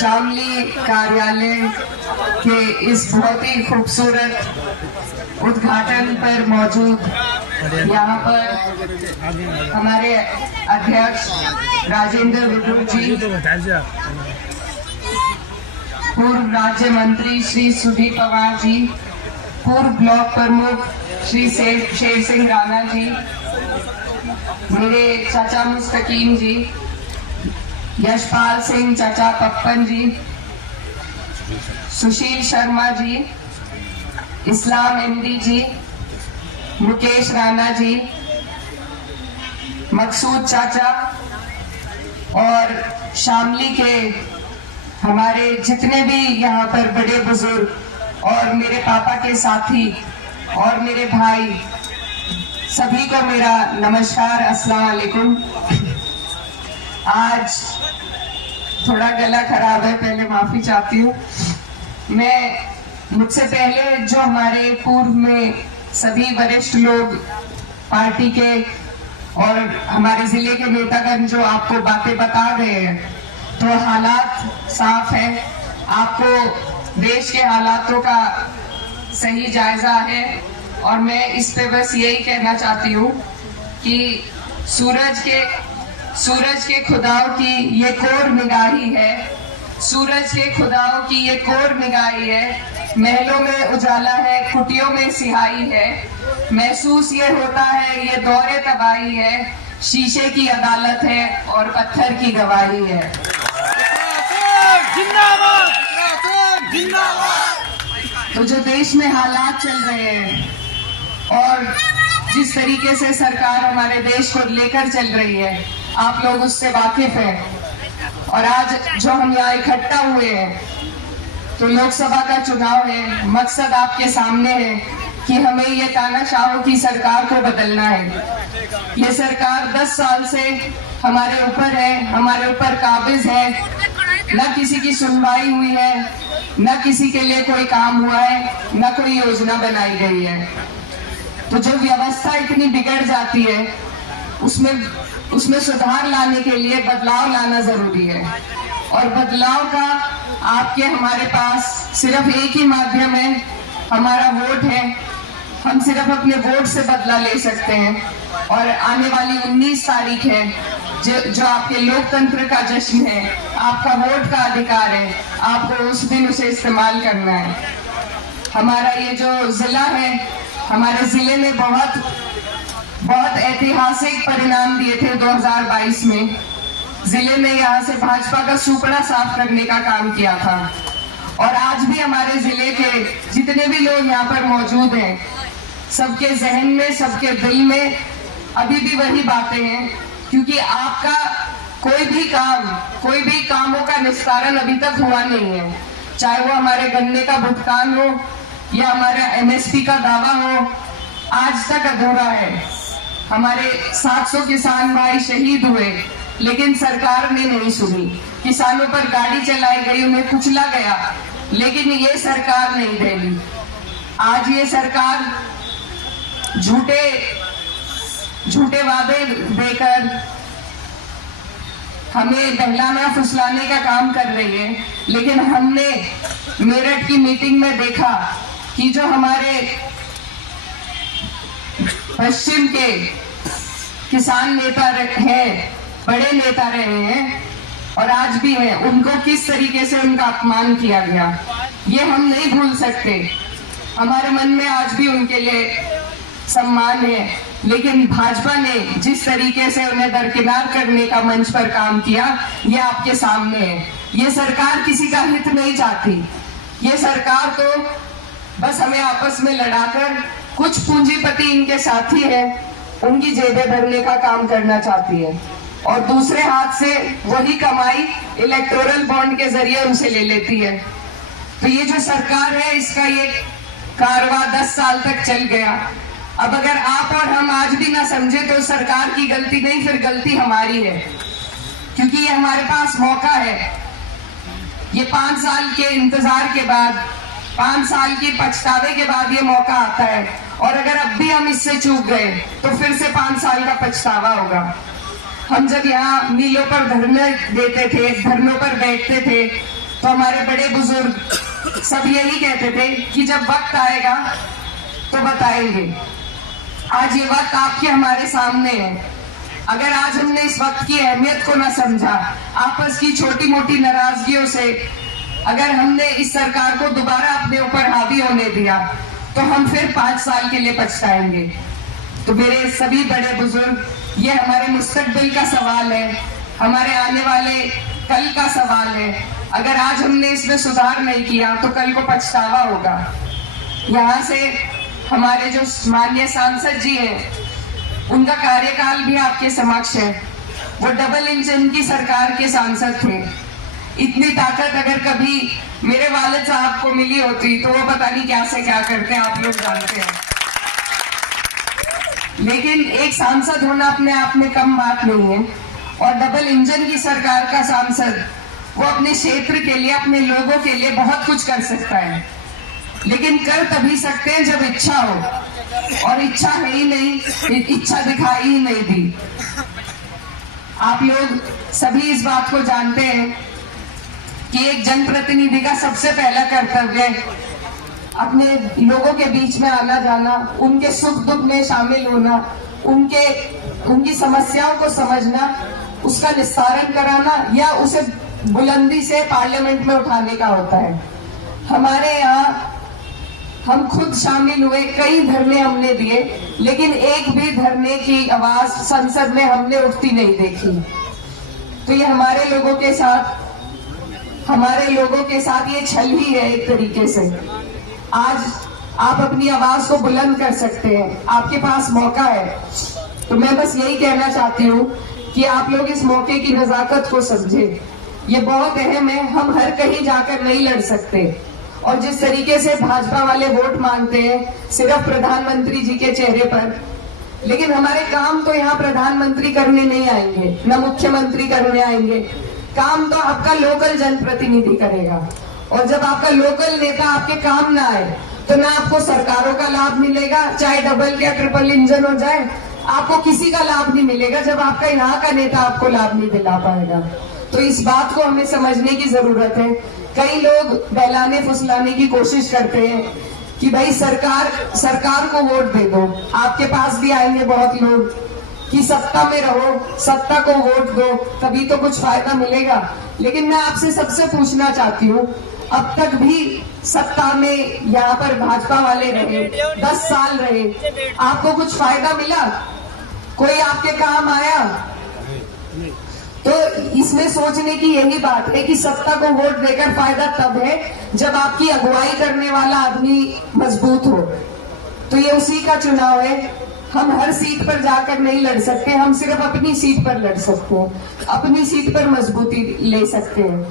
शामली कार्यालय के इस बहुत ही खूबसूरत उद्घाटन पर मौजूद यहाँ पर हमारे अध्यक्ष राजेंद्र विदुर जी, पूर्व राज्य मंत्री श्री सुदीप पवार जी, पूर्व ब्लॉक प्रमुख श्री शेर सिंह राणा जी, मेरे चाचा मुस्तकीम जी, यशपाल सिंह चाचा पप्पन जी, सुशील शर्मा जी, इस्लाम एमडी जी, मुकेश राणा जी, मकसूद चाचा और शामली के हमारे जितने भी यहाँ पर बड़े बुजुर्ग और मेरे पापा के साथी और मेरे भाई, सभी को मेरा नमस्कार, अस्सलाम वालेकुम। आज थोड़ा गला खराब है, पहले माफी चाहती हूँ। मुझसे पहले जो हमारे पूर्व में सभी वरिष्ठ लोग पार्टी के और हमारे जिले के नेतागण जो आपको बातें बता गए हैं, तो हालात साफ है, आपको देश के हालातों का सही जायजा है। और मैं इस पे बस यही कहना चाहती हूँ कि सूरज के खुदाओं की ये कोर निगाही है, सूरज के खुदाओं की ये कोर निगाही है। महलों में उजाला है, कुटियों में सिहाई है, महसूस ये होता है ये दौरे तबाही है, शीशे की अदालत है और पत्थर की गवाही है। तो जो देश में हालात चल रहे हैं और जिस तरीके से सरकार हमारे देश को लेकर चल रही है, आप लोग उससे वाकिफ हैं। और आज जो हम यहाँ इकट्ठा हुए हैं, तो लोकसभा का चुनाव है, मकसद आपके सामने है कि हमें ये तानाशाहों की सरकार को बदलना है। ये सरकार 10 साल से हमारे ऊपर है, हमारे ऊपर काबिज है, न किसी की सुनवाई हुई है, न किसी के लिए कोई काम हुआ है, न कोई योजना बनाई गई है। तो जो व्यवस्था इतनी बिगड़ जाती है, उसमें सुधार लाने के लिए बदलाव लाना जरूरी है। और बदलाव का आपके हमारे पास सिर्फ एक ही माध्यम है, हमारा वोट है। हम सिर्फ अपने वोट से बदला ले सकते हैं। और आने वाली 19 तारीख है, जो आपके लोकतंत्र का जश्न है, आपका वोट का अधिकार है, आपको उस दिन उसे इस्तेमाल करना है। हमारा ये जो जिला है, हमारे जिले में बहुत ऐतिहासिक परिणाम दिए थे 2022 में। जिले में यहाँ से भाजपा का सुपड़ा साफ करने का काम किया था। और आज भी हमारे जिले के जितने भी लोग यहाँ पर मौजूद हैं, सबके जहन में, सबके दिल में अभी भी वही बातें हैं। क्योंकि आपका कोई भी कामों का निस्तारण अभी तक हुआ नहीं है। चाहे वो हमारे गन्ने का भुगतान हो या हमारा एमएसपी का दावा हो, आज तक अधूरा है। हमारे 700 किसान भाई शहीद हुए, लेकिन सरकार ने नहीं सुनी। किसानों पर गाड़ी चलाई गई, उन्हें कुचला गया, लेकिन ये सरकार नहीं देगी। आज ये सरकार झूठे वादे देकर हमें बहलाना फुसलाने का काम कर रही है। लेकिन हमने मेरठ की मीटिंग में देखा कि जो हमारे पश्चिम के किसान नेता हैं, बड़े नेता रहे हैं और आज भी हैं, उनको किस तरीके से उनका अपमान किया गया, ये हम नहीं भूल सकते। हमारे मन में आज भी उनके लिए सम्मान है। लेकिन भाजपा ने जिस तरीके से उन्हें दरकिनार करने का मंच पर काम किया, ये आपके सामने है। ये सरकार किसी का हित नहीं चाहती। ये सरकार तो बस हमें आपस में लड़ाकर, कुछ पूंजीपति इनके साथी है, उनकी जेबें भरने का काम करना चाहती है और दूसरे हाथ से वही कमाई इलेक्टोरल बॉन्ड के जरिए उनसे ले लेती है। तो ये जो सरकार है, इसका ये कारवां 10 साल तक चल गया। अब अगर आप और हम आज भी ना समझे तो सरकार की गलती नहीं, फिर गलती हमारी है। क्योंकि ये हमारे पास मौका है। ये 5 साल के इंतजार के बाद, 5 साल की पछतावे के बाद ये मौका आता है। और अगर अब भी हम इससे चूक गए तो फिर से 5 साल का पछतावा होगा। हम जब यहाँ मीलों पर धरने देते थे, धरनों पर बैठते थे, तो हमारे बड़े बुजुर्ग सब यही कहते थे कि जब वक्त आएगा तो बताएंगे। आज ये वक्त आपके हमारे सामने है। अगर आज हमने इस वक्त की अहमियत को न समझा, आपस की छोटी मोटी नाराजगियों से अगर हमने इस सरकार को दोबारा अपने ऊपर हावी होने दिया, तो हम फिर 5 साल के लिए पछताएंगे। तो मेरे सभी बड़े बुजुर्ग, ये हमारे मुस्तकबिल का सवाल है, हमारे आने वाले कल का सवाल है। अगर आज हमने इसमें सुधार नहीं किया तो कल को पछतावा होगा। यहाँ से हमारे जो माननीय सांसद जी हैं, उनका कार्यकाल भी आपके समक्ष है। वो डबल इंजन की सरकार के सांसद थे। इतनी ताकत अगर कभी मेरे वालिद साहब को मिली होती तो वो पता नहीं क्या से क्या करते, आप लोग जानते हैं। लेकिन एक सांसद होना अपने आप में कम बात नहीं है, और डबल इंजन की सरकार का सांसद वो अपने क्षेत्र के लिए, अपने लोगों के लिए बहुत कुछ कर सकता है। लेकिन कर तभी सकते हैं जब इच्छा हो, और इच्छा है ही नहीं, इच्छा दिखाई ही नहीं दी। आप लोग सभी इस बात को जानते हैं कि एक जनप्रतिनिधि का सबसे पहला कर्तव्य अपने लोगों के बीच में आना जाना, उनके सुख दुख में शामिल होना, उनकी समस्याओं को समझना, उसका निस्तारण कराना या उसे बुलंदी से पार्लियामेंट में उठाने का होता है। हमारे यहाँ हम खुद शामिल हुए, कई धरने हमने दिए, लेकिन एक भी धरने की आवाज संसद में हमने उठती नहीं देखी। तो ये हमारे लोगों के साथ ये छल ही है एक तरीके से। आज आप अपनी आवाज को बुलंद कर सकते हैं, आपके पास मौका है। तो मैं बस यही कहना चाहती हूँ कि आप लोग इस मौके की नजाकत को समझें। ये बहुत अहम है, हम हर कहीं जाकर नहीं लड़ सकते। और जिस तरीके से भाजपा वाले वोट मांगते हैं सिर्फ प्रधानमंत्री जी के चेहरे पर, लेकिन हमारे काम तो यहाँ प्रधानमंत्री करने नहीं आएंगे, न मुख्यमंत्री करने आएंगे। काम तो आपका लोकल जनप्रतिनिधि करेगा। और जब आपका लोकल नेता आपके काम ना आए तो ना आपको सरकारों का लाभ मिलेगा, चाहे डबल या ट्रिपल इंजन हो जाए, आपको किसी का लाभ नहीं मिलेगा जब आपका यहाँ का नेता आपको लाभ नहीं दिला पाएगा। तो इस बात को हमें समझने की जरूरत है। कई लोग बहलाने फुसलाने की कोशिश करते हैं कि भाई सरकार को वोट दे दो। आपके पास भी आएंगे बहुत लोग कि सत्ता में रहो, सत्ता को वोट दो, तभी तो कुछ फायदा मिलेगा। लेकिन मैं आपसे सबसे पूछना चाहती हूँ, अब तक भी सत्ता में यहाँ पर भाजपा वाले रहे, 10 साल रहे, आपको कुछ फायदा मिला? कोई आपके काम आया? तो इसमें सोचने की यही बात है कि सत्ता को वोट देकर फायदा तब है जब आपकी अगुवाई करने वाला आदमी मजबूत हो। तो ये उसी का चुनाव है। हम हर सीट पर जाकर नहीं लड़ सकते, हम सिर्फ अपनी सीट पर लड़ सकते हैं, अपनी सीट पर मजबूती ले सकते हैं।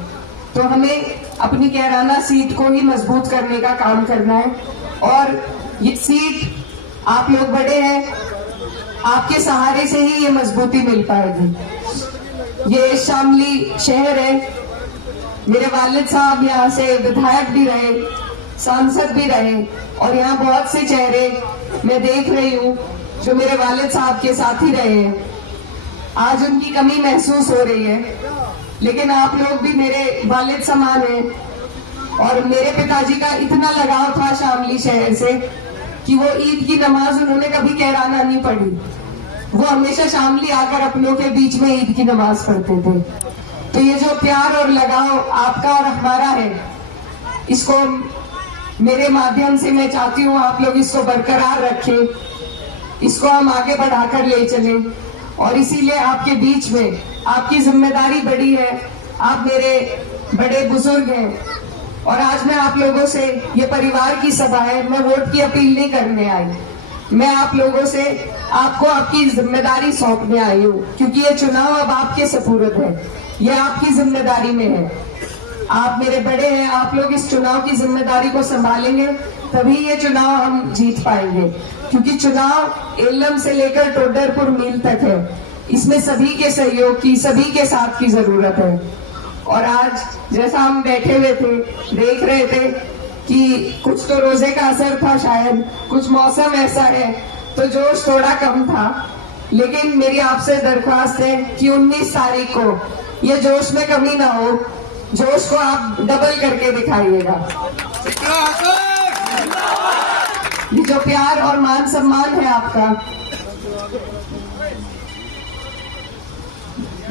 तो हमें अपनी कैराना सीट को ही मजबूत करने का काम करना है। और ये सीट आप लोग बड़े हैं, आपके सहारे से ही ये मजबूती मिल पाएगी। ये शामली शहर है, मेरे वालिद साहब यहाँ से विधायक भी रहे, सांसद भी रहे, और यहाँ बहुत से चेहरे मैं देख रही हूँ जो मेरे वालिद साहब के साथ ही रहे हैं। आज उनकी कमी महसूस हो रही है, लेकिन आप लोग भी मेरे वालिद समान हैं। और मेरे पिताजी का इतना लगाव था शामली शहर से कि वो ईद की नमाज उन्होंने कभी कैराना नहीं पढ़ी, वो हमेशा शामली आकर अपनों के बीच में ईद की नमाज पढ़ते थे। तो ये जो प्यार और लगाव आपका और हमारा है, इसको मेरे माध्यम से मैं चाहती हूँ आप लोग इसको बरकरार रखें, इसको हम आगे बढ़ाकर ले चलें। और इसीलिए आपके बीच में आपकी जिम्मेदारी बड़ी है, आप मेरे बड़े बुजुर्ग हैं। और आज मैं आप लोगों से, ये परिवार की सभा है, मैं वोट की अपील नहीं करने आई, मैं आप लोगों से आपको आपकी जिम्मेदारी सौंपने आई हूँ, क्योंकि ये चुनाव अब आपके सपुर्द है, ये आपकी जिम्मेदारी में है। आप मेरे बड़े हैं, आप लोग इस चुनाव की जिम्मेदारी को संभालेंगे तभी ये चुनाव हम जीत पाएंगे। क्योंकि चुनाव एलम से लेकर टोडरपुर मील तक है, इसमें सभी के सहयोग की, सभी के साथ की जरूरत है। और आज जैसा हम बैठे हुए थे, देख रहे थे कि कुछ तो रोजे का असर था, शायद कुछ मौसम ऐसा है तो जोश थोड़ा कम था। लेकिन मेरी आपसे दरख्वास्त है कि 19 तारीख को ये जोश में कमी ना हो, जोश को आप डबल करके दिखाइएगा। ये जो प्यार और मान सम्मान है आपका,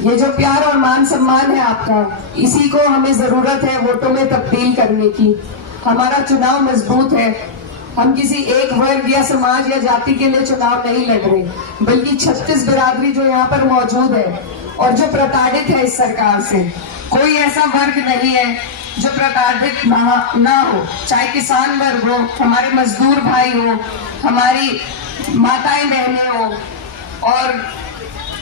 ये जो प्यार और मान सम्मान है आपका, इसी को हमें जरूरत है वोटों में तब्दील करने की। हमारा चुनाव मजबूत है। हम किसी एक वर्ग या समाज या जाति के लिए चुनाव नहीं लड़ रहे, बल्कि 36 बिरादरी जो यहाँ पर मौजूद है और जो प्रताड़ित है इस सरकार से। कोई ऐसा वर्ग नहीं है जो प्रताड़ित ना हो, चाहे किसान वर्ग हो, हमारे मजदूर भाई हो, हमारी माताएं बहनें हो, और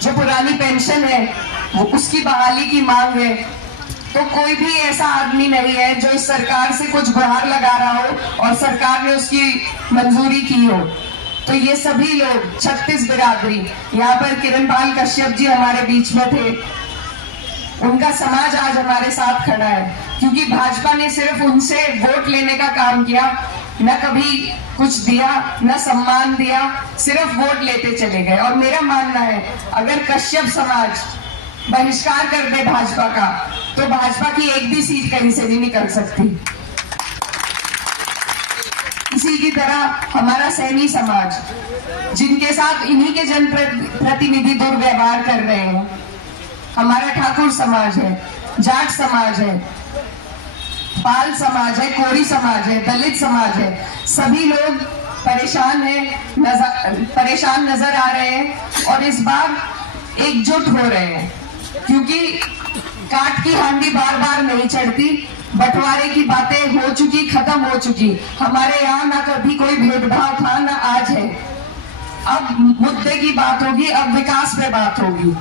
जो पुरानी पेंशन है वो उसकी बहाली की मांग है। तो कोई भी ऐसा आदमी नहीं है जो इस सरकार से कुछ गुहार लगा रहा हो और सरकार ने उसकी मंजूरी की हो। तो ये सभी लोग 36 बिरादरी, यहाँ पर किरणपाल कश्यप जी हमारे बीच में थे, उनका समाज आज हमारे साथ खड़ा है, क्योंकि भाजपा ने सिर्फ उनसे वोट लेने का काम किया, न कभी कुछ दिया, न सम्मान दिया, सिर्फ वोट लेते चले गए। और मेरा मानना है अगर कश्यप समाज बहिष्कार कर दे भाजपा का, तो भाजपा की एक भी सीट कहीं से नहीं निकल सकती। इसी की तरह हमारा सैनी समाज, जिनके साथ इन्हीं के जनप्रतिनिधि दुर्व्यवहार कर रहे हैं, हमारा ठाकुर समाज है, जाट समाज है, पाल समाज है, कोरी समाज है, दलित समाज है, सभी लोग परेशान नजर आ रहे हैं और इस बार एकजुट हो रहे हैं, क्योंकि काट की हांडी बार बार नहीं चढ़ती। बंटवारे की बातें हो चुकी, खत्म हो चुकी। हमारे यहाँ ना कभी कोई भेदभाव था, ना आज है। अब मुद्दे की बात होगी, अब विकास पे बात होगी,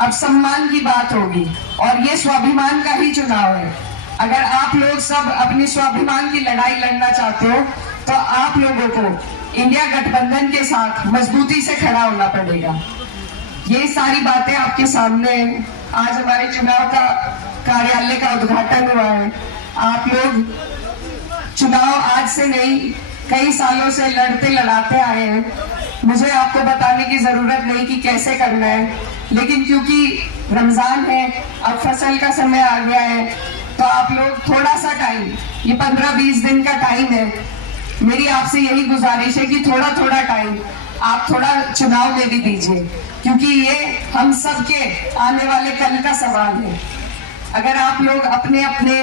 अब सम्मान की बात होगी, और ये स्वाभिमान का ही चुनाव है। अगर आप लोग सब अपनी स्वाभिमान की लड़ाई लड़ना चाहते हो, तो आप लोगों को इंडिया गठबंधन के साथ मजबूती से खड़ा होना पड़ेगा। ये सारी बातें आपके सामने हैं। आज हमारे चुनाव का कार्यालय का उद्घाटन हुआ है। आप लोग चुनाव आज से नहीं, कई सालों से लड़ते लड़ाते आए हैं। मुझे आपको बताने की जरूरत नहीं कि कैसे करना है, लेकिन क्योंकि रमजान है, अब फसल का समय आ गया है, तो आप लोग थोड़ा सा टाइम, ये 15-20 दिन का टाइम है, मेरी आपसे यही गुजारिश है कि थोड़ा थोड़ा टाइम आप थोड़ा चुनाव में भी दीजिए, क्योंकि ये हम सबके आने वाले कल का सवाल है। अगर आप लोग अपने अपने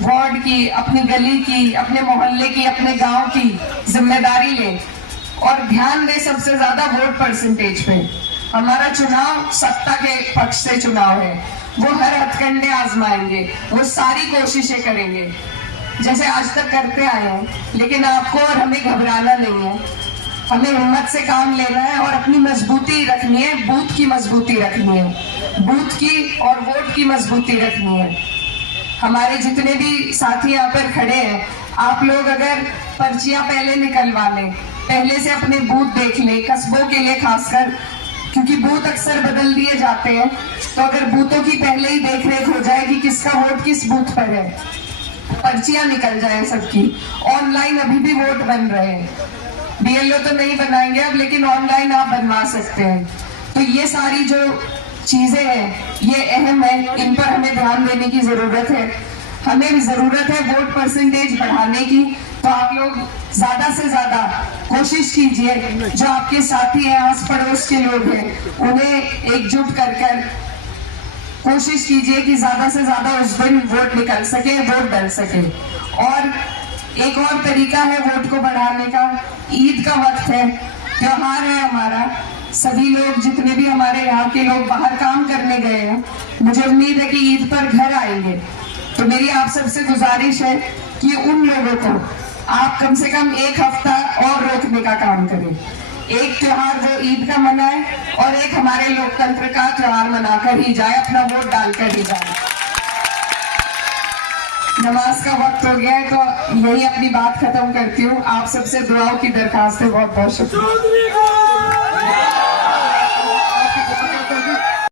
वार्ड की, अपनी गली की, अपने मोहल्ले की, अपने गांव की जिम्मेदारी लें और ध्यान दें सबसे ज्यादा वोट परसेंटेज पे। हमारा चुनाव सत्ता के पक्ष से चुनाव है, वो हर हथकंडे आजमाएंगे, वो सारी कोशिशें करेंगे जैसे आज तक करते आए हैं, लेकिन आपको और हमें घबराना नहीं है। हमें हिम्मत से काम लेना है और अपनी मजबूती रखनी है, बूथ की मजबूती रखनी है, बूथ की और वोट की मजबूती रखनी है। हमारे जितने भी साथी यहाँ पर खड़े हैं, आप लोग अगर पर्चियां पहले निकलवा लें, पहले से अपने बूथ देख लें, कस्बों के लिए खासकर, क्योंकि बूथ अक्सर बदल दिए जाते हैं, तो अगर बूथों की पहले ही देख रेख हो जाए कि किसका वोट किस बूथ पर है, पर्चियां निकल जाए सबकी। ऑनलाइन अभी भी वोट बन रहे हैं, बीएलओ तो नहीं बनाएंगे अब, लेकिन ऑनलाइन आप बनवा सकते हैं। तो ये सारी जो चीजें हैं ये अहम है, इन पर हमें ध्यान देने की जरूरत है। हमें जरूरत है वोट परसेंटेज बढ़ाने की, तो आप लोग ज्यादा से ज्यादा कोशिश कीजिए, जो आपके साथी हैं, आस पड़ोस के लोग हैं, उन्हें एकजुट कर कोशिश कीजिए कि ज्यादा से ज्यादा उस दिन वोट निकल सके, वोट डल सके। और एक और तरीका है वोट को बढ़ाने का, ईद का वक्त है, त्योहार है हमारा, सभी लोग जितने भी हमारे यहाँ के लोग बाहर काम करने गए हैं, मुझे उम्मीद है कि ईद पर घर आएंगे। तो मेरी आप सबसे गुजारिश है कि उन लोगों को आप कम से कम एक हफ्ता और रोकने का काम करें। एक त्योहार वो ईद का मनाए और एक हमारे लोकतंत्र का त्योहार मनाकर ही जाए, अपना वोट डालकर ही जाए। नमाज का वक्त हो गया है, तो यही अपनी बात खत्म करती हूँ। आप सबसे दुआओं की दरखास्त है। बहुत बहुत शुक्रिया।